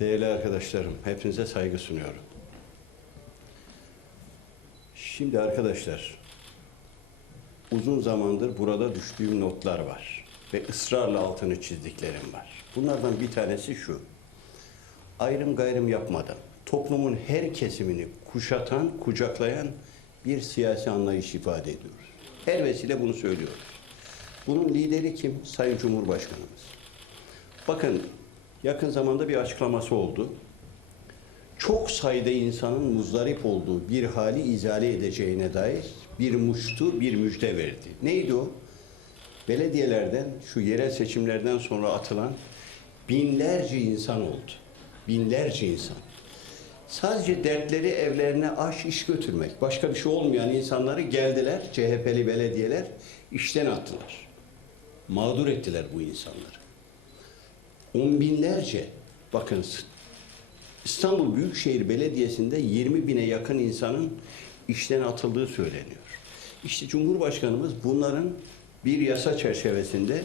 değerli arkadaşlarım, hepinize saygı sunuyorum. Şimdi arkadaşlar, uzun zamandır burada düştüğüm notlar var ve ısrarla altını çizdiklerim var. Bunlardan bir tanesi şu. Ayrım gayrım yapmadan toplumun her kesimini kuşatan, kucaklayan bir siyasi anlayış ifade ediyoruz. Her vesile bunu söylüyoruz. Bunun lideri kim? Sayın Cumhurbaşkanımız. Bakın yakın zamanda bir açıklaması oldu. Çok sayıda insanın muzdarip olduğu bir hali izale edeceğine dair bir muştu, bir müjde verdi. Neydi o? Belediyelerden, şu yerel seçimlerden sonra atılan binlerce insan oldu. Binlerce insan. Sadece dertleri evlerine aş iş götürmek. Başka bir şey olmayan insanları geldiler, CHP'li belediyeler işten attılar. Mağdur ettiler bu insanları on binlerce bakın İstanbul Büyükşehir Belediyesi'nde 20 bine yakın insanın işten atıldığı söyleniyor. İşte Cumhurbaşkanımız bunların bir yasa çerçevesinde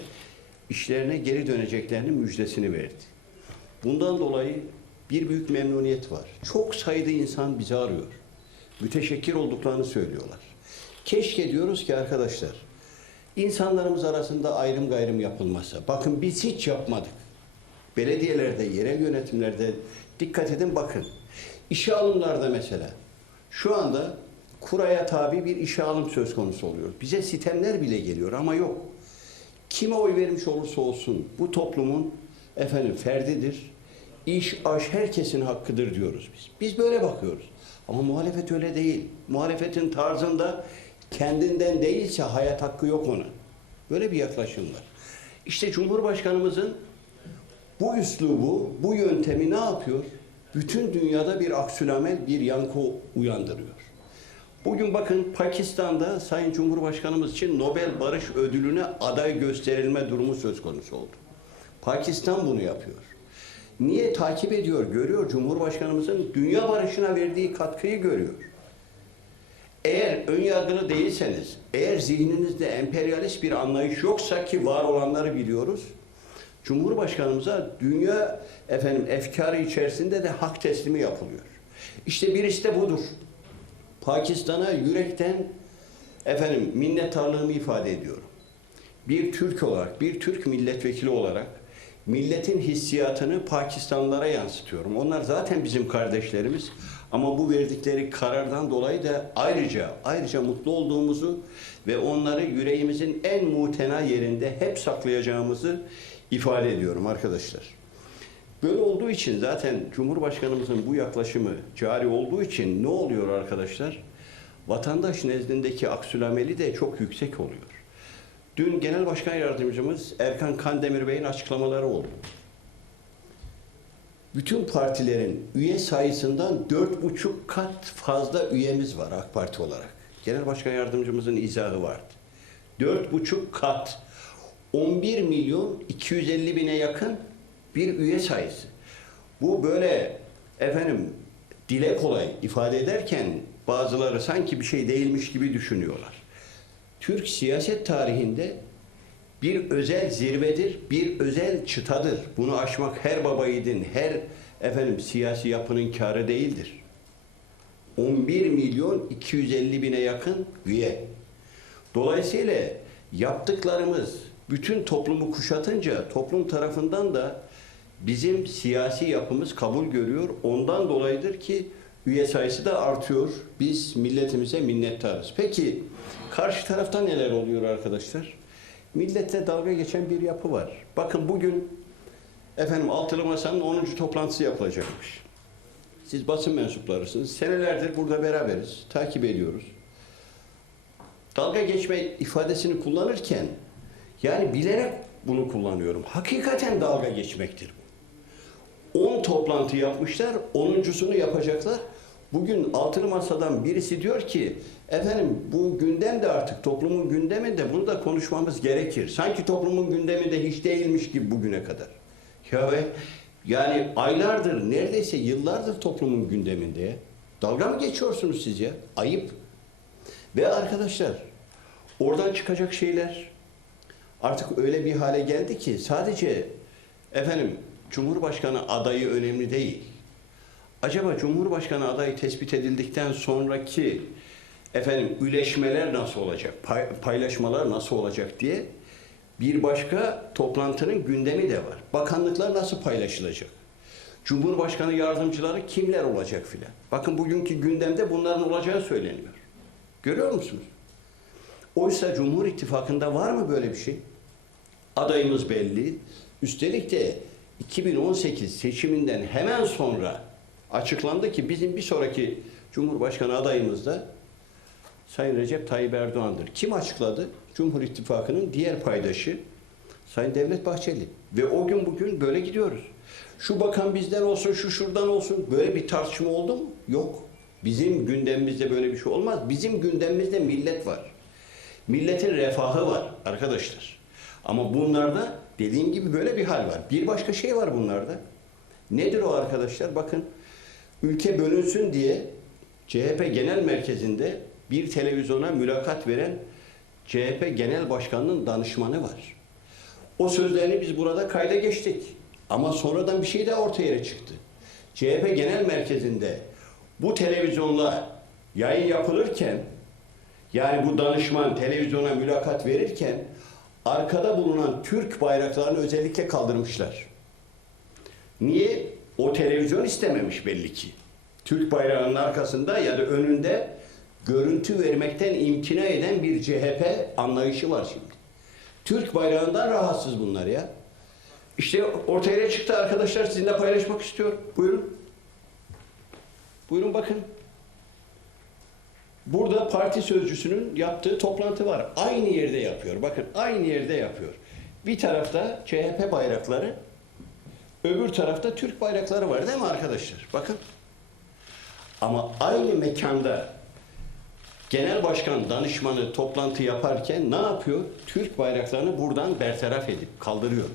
işlerine geri döneceklerinin müjdesini verdi. Bundan dolayı bir büyük memnuniyet var. Çok sayıda insan bizi arıyor. Müteşekkir olduklarını söylüyorlar. Keşke diyoruz ki arkadaşlar, insanlarımız arasında ayrım gayrım yapılmasa. Bakın biz hiç yapmadık. Belediyelerde, yerel yönetimlerde dikkat edin bakın. İşe alımlarda mesela şu anda kuraya tabi bir işe alım söz konusu oluyor. Bize sitemler bile geliyor ama yok. Kime oy vermiş olursa olsun bu toplumun efendim ferdidir. İş, aş herkesin hakkıdır diyoruz biz. Biz böyle bakıyoruz. Ama muhalefet öyle değil. Muhalefetin tarzında kendinden değilse hayat hakkı yok ona. Böyle bir yaklaşım var. İşte Cumhurbaşkanımızın bu üslubu, bu yöntemi ne yapıyor? Bütün dünyada bir aksülamel, bir yankı uyandırıyor. Bugün bakın Pakistan'da Sayın Cumhurbaşkanımız için Nobel Barış Ödülü'ne aday gösterilme durumu söz konusu oldu. Pakistan bunu yapıyor. Niye takip ediyor, görüyor? Cumhurbaşkanımızın dünya barışına verdiği katkıyı görüyor. Eğer ön yargılı değilseniz, eğer zihninizde emperyalist bir anlayış yoksa ki var olanları biliyoruz, Cumhurbaşkanımıza dünya efendim efkarı içerisinde de hak teslimi yapılıyor. İşte birisi de budur. Pakistan'a yürekten efendim minnettarlığımı ifade ediyorum. Bir Türk olarak, bir Türk milletvekili olarak milletin hissiyatını Pakistanlılara yansıtıyorum. Onlar zaten bizim kardeşlerimiz ama bu verdikleri karardan dolayı da ayrıca ayrıca mutlu olduğumuzu ve onları yüreğimizin en mutena yerinde hep saklayacağımızı ifade ediyorum arkadaşlar. Böyle olduğu için zaten Cumhurbaşkanımızın bu yaklaşımı cari olduğu için ne oluyor arkadaşlar? Vatandaş nezdindeki aksülameli de çok yüksek oluyor. Dün Genel Başkan Yardımcımız Erkan Kandemir Bey'in açıklamaları oldu. Bütün partilerin üye sayısından dört buçuk kat fazla üyemiz var AK Parti olarak. Genel Başkan Yardımcımızın izahı vardı. Dört buçuk kat. 11 milyon 250 bine yakın bir üye sayısı. Bu böyle efendim dile kolay ifade ederken bazıları sanki bir şey değilmiş gibi düşünüyorlar. Türk siyaset tarihinde bir özel zirvedir, bir özel çıtadır. Bunu aşmak her babayiğidin, her efendim siyasi yapının karı değildir. 11 milyon 250 bine yakın üye. Dolayısıyla yaptıklarımız bütün toplumu kuşatınca toplum tarafından da bizim siyasi yapımız kabul görüyor. Ondan dolayıdır ki üye sayısı da artıyor. Biz milletimize minnettarız. Peki karşı tarafta neler oluyor arkadaşlar? Millete dalga geçen bir yapı var. Bakın bugün efendim Altılı Masa'nın 10. toplantısı yapılacakmış. Siz basın mensuplarısınız. Senelerdir burada beraberiz. Takip ediyoruz. Dalga geçme ifadesini kullanırken yani bilerek bunu kullanıyorum. Hakikaten dalga geçmektir bu. 10 toplantı yapmışlar, 10.sunu yapacaklar. Bugün altılı masadan birisi diyor ki efendim bu gündem de artık toplumun gündeminde bunu da konuşmamız gerekir. Sanki toplumun gündeminde hiç değilmiş gibi bugüne kadar. Ya ve yani aylardır neredeyse yıllardır toplumun gündeminde. Dalga mı geçiyorsunuz siz ya? Ayıp. Ve arkadaşlar oradan çıkacak şeyler artık öyle bir hale geldi ki sadece efendim Cumhurbaşkanı adayı önemli değil. Acaba Cumhurbaşkanı adayı tespit edildikten sonraki efendim üleşmeler nasıl olacak, pay- paylaşmalar nasıl olacak diye bir başka toplantının gündemi de var. Bakanlıklar nasıl paylaşılacak? Cumhurbaşkanı yardımcıları kimler olacak filan. Bakın bugünkü gündemde bunların olacağı söyleniyor. Görüyor musunuz? Oysa Cumhur İttifakı'nda var mı böyle bir şey? Adayımız belli. Üstelik de 2018 seçiminden hemen sonra açıklandı ki bizim bir sonraki Cumhurbaşkanı adayımız da Sayın Recep Tayyip Erdoğan'dır. Kim açıkladı? Cumhur İttifakı'nın diğer paydaşı Sayın Devlet Bahçeli. Ve o gün bugün böyle gidiyoruz. Şu bakan bizden olsun, şu şuradan olsun. Böyle bir tartışma oldu mu? Yok. Bizim gündemimizde böyle bir şey olmaz. Bizim gündemimizde millet var. Milletin refahı var arkadaşlar. Ama bunlarda dediğim gibi böyle bir hal var. Bir başka şey var bunlarda. Nedir o arkadaşlar? Bakın ülke bölünsün diye CHP Genel Merkezi'nde bir televizyona mülakat veren CHP Genel Başkanı'nın danışmanı var. O sözlerini biz burada kayda geçtik. Ama sonradan bir şey de ortaya çıktı. CHP Genel Merkezi'nde bu televizyonla yayın yapılırken yani bu danışman televizyona mülakat verirken arkada bulunan Türk bayraklarını özellikle kaldırmışlar. Niye? O televizyon istememiş belli ki. Türk bayrağının arkasında ya da önünde görüntü vermekten imtina eden bir CHP anlayışı var şimdi. Türk bayrağından rahatsız bunlar ya. İşte ortaya çıktı arkadaşlar sizinle paylaşmak istiyorum. Buyurun. Buyurun bakın. Burada parti sözcüsünün yaptığı toplantı var. Aynı yerde yapıyor. Bakın aynı yerde yapıyor. Bir tarafta CHP bayrakları, öbür tarafta Türk bayrakları var değil mi arkadaşlar? Bakın. Ama aynı mekanda genel başkan danışmanı toplantı yaparken ne yapıyor? Türk bayraklarını buradan bertaraf edip kaldırıyor.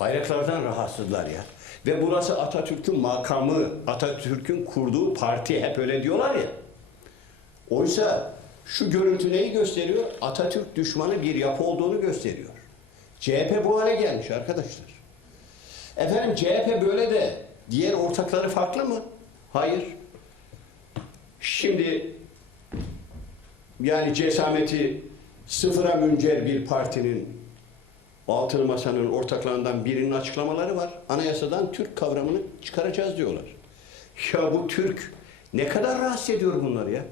Bayraklardan rahatsızlar ya. Ve burası Atatürk'ün makamı, Atatürk'ün kurduğu parti hep öyle diyorlar ya. Oysa şu görüntü neyi gösteriyor? Atatürk düşmanı bir yapı olduğunu gösteriyor. CHP bu hale gelmiş arkadaşlar. Efendim CHP böyle de diğer ortakları farklı mı? Hayır. Şimdi yani cesameti sıfıra müncer bir partinin Altılı Masa'nın ortaklarından birinin açıklamaları var. Anayasadan Türk kavramını çıkaracağız diyorlar. Ya bu Türk ne kadar rahatsız ediyor bunları ya?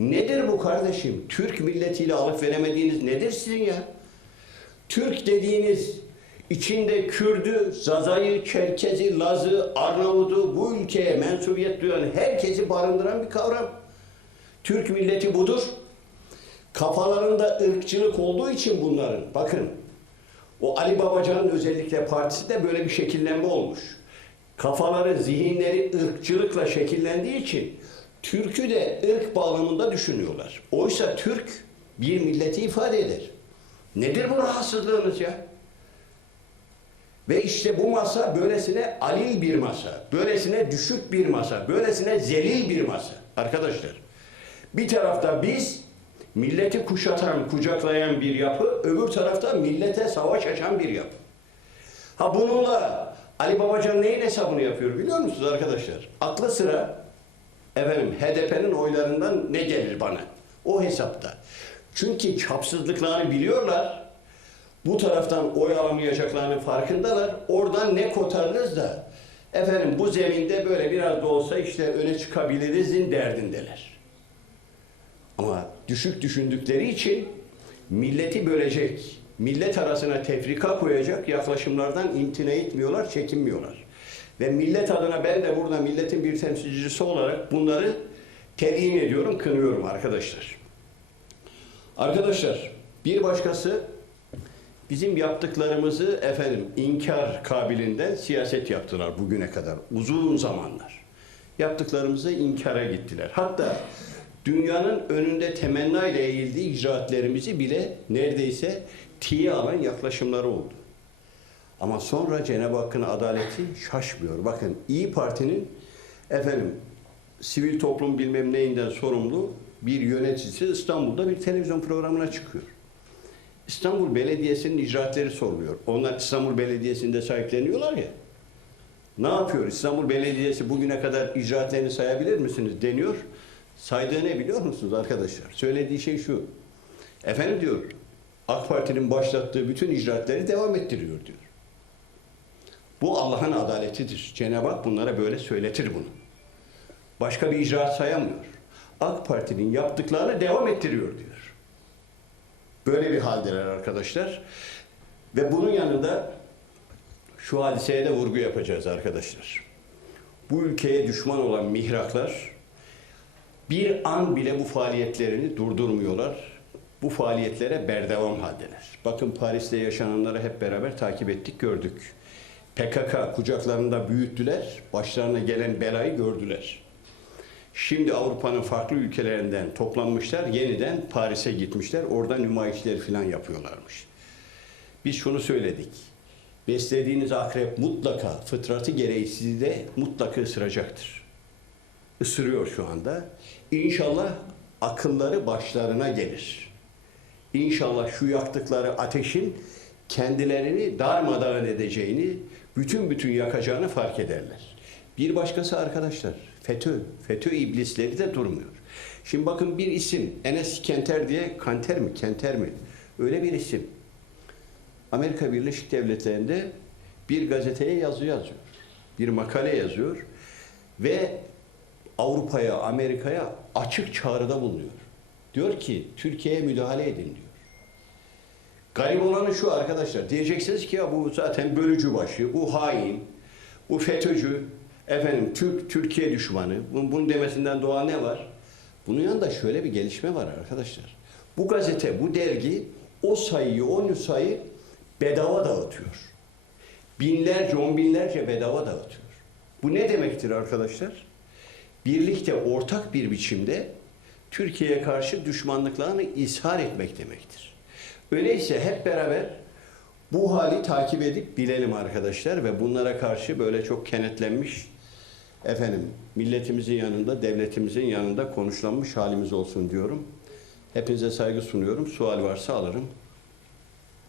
Nedir bu kardeşim? Türk milletiyle alıp veremediğiniz nedir sizin ya? Türk dediğiniz içinde Kürdü, Zazayı, Çerkezi, Lazı, Arnavut'u bu ülkeye mensubiyet duyan herkesi barındıran bir kavram. Türk milleti budur. Kafalarında ırkçılık olduğu için bunların, bakın o Ali Babacan'ın özellikle partisi de böyle bir şekillenme olmuş. Kafaları, zihinleri ırkçılıkla şekillendiği için Türk'ü de ırk bağlamında düşünüyorlar. Oysa Türk bir milleti ifade eder. Nedir bu rahatsızlığınız ya? Ve işte bu masa böylesine alil bir masa, böylesine düşük bir masa, böylesine zelil bir masa. Arkadaşlar, bir tarafta biz milleti kuşatan, kucaklayan bir yapı, öbür tarafta millete savaş açan bir yapı. Ha bununla Ali Babacan neyin hesabını yapıyor biliyor musunuz arkadaşlar? Aklı sıra efendim HDP'nin oylarından ne gelir bana? O hesapta. Çünkü çapsızlıklarını biliyorlar. Bu taraftan oy alamayacaklarının farkındalar. Oradan ne kotarırız da efendim bu zeminde böyle biraz da olsa işte öne çıkabilirizin derdindeler. Ama düşük düşündükleri için milleti bölecek, millet arasına tefrika koyacak yaklaşımlardan imtina etmiyorlar, çekinmiyorlar. Ve millet adına ben de burada milletin bir temsilcisi olarak bunları telin ediyorum, kınıyorum arkadaşlar. Arkadaşlar bir başkası bizim yaptıklarımızı efendim inkar kabilinden siyaset yaptılar bugüne kadar uzun zamanlar. Yaptıklarımızı inkara gittiler. Hatta dünyanın önünde temenna ile eğildiği icraatlerimizi bile neredeyse tiye alan yaklaşımları oldu. Ama sonra Cenab-ı Hakk'ın adaleti şaşmıyor. Bakın İyi Parti'nin efendim sivil toplum bilmem neyinden sorumlu bir yöneticisi İstanbul'da bir televizyon programına çıkıyor. İstanbul Belediyesi'nin icraatleri soruluyor. Onlar İstanbul Belediyesi'nde sahipleniyorlar ya. Ne yapıyor? İstanbul Belediyesi bugüne kadar icraatlerini sayabilir misiniz deniyor. Saydığı ne biliyor musunuz arkadaşlar? Söylediği şey şu. Efendim diyor, AK Parti'nin başlattığı bütün icraatleri devam ettiriyor diyor. Bu Allah'ın adaletidir. Cenab-ı Hak bunlara böyle söyletir bunu. Başka bir icraat sayamıyor. AK Parti'nin yaptıklarını devam ettiriyor diyor. Böyle bir haldeler arkadaşlar. Ve bunun yanında şu hadiseye de vurgu yapacağız arkadaşlar. Bu ülkeye düşman olan mihraklar bir an bile bu faaliyetlerini durdurmuyorlar. Bu faaliyetlere berdevam haldeler. Bakın Paris'te yaşananları hep beraber takip ettik, gördük. PKK kucaklarında büyüttüler, başlarına gelen belayı gördüler. Şimdi Avrupa'nın farklı ülkelerinden toplanmışlar, yeniden Paris'e gitmişler. Orada nümayişler falan yapıyorlarmış. Biz şunu söyledik. Beslediğiniz akrep mutlaka fıtratı gereği de mutlaka ısıracaktır. Isırıyor şu anda. İnşallah akılları başlarına gelir. İnşallah şu yaktıkları ateşin kendilerini darmadağın edeceğini, bütün bütün yakacağını fark ederler. Bir başkası arkadaşlar, FETÖ, FETÖ iblisleri de durmuyor. Şimdi bakın bir isim, Enes Kenter diye, Kanter mi, Kenter mi? Öyle bir isim. Amerika Birleşik Devletleri'nde bir gazeteye yazı yazıyor. Bir makale yazıyor ve Avrupa'ya, Amerika'ya açık çağrıda bulunuyor. Diyor ki Türkiye'ye müdahale edin diyor. Garip olanı şu arkadaşlar. Diyeceksiniz ki ya bu zaten bölücü başı, bu hain, bu FETÖ'cü, efendim Türk Türkiye düşmanı. Bunun, bunun demesinden doğan ne var? Bunun yanında şöyle bir gelişme var arkadaşlar. Bu gazete, bu dergi o sayıyı, o nüshayı bedava dağıtıyor. Binlerce, on binlerce bedava dağıtıyor. Bu ne demektir arkadaşlar? Birlikte ortak bir biçimde Türkiye'ye karşı düşmanlıklarını ishar etmek demektir. Öyleyse hep beraber bu hali takip edip bilelim arkadaşlar ve bunlara karşı böyle çok kenetlenmiş efendim milletimizin yanında, devletimizin yanında konuşlanmış halimiz olsun diyorum. Hepinize saygı sunuyorum. Sual varsa alırım.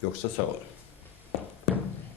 Yoksa sağ olun.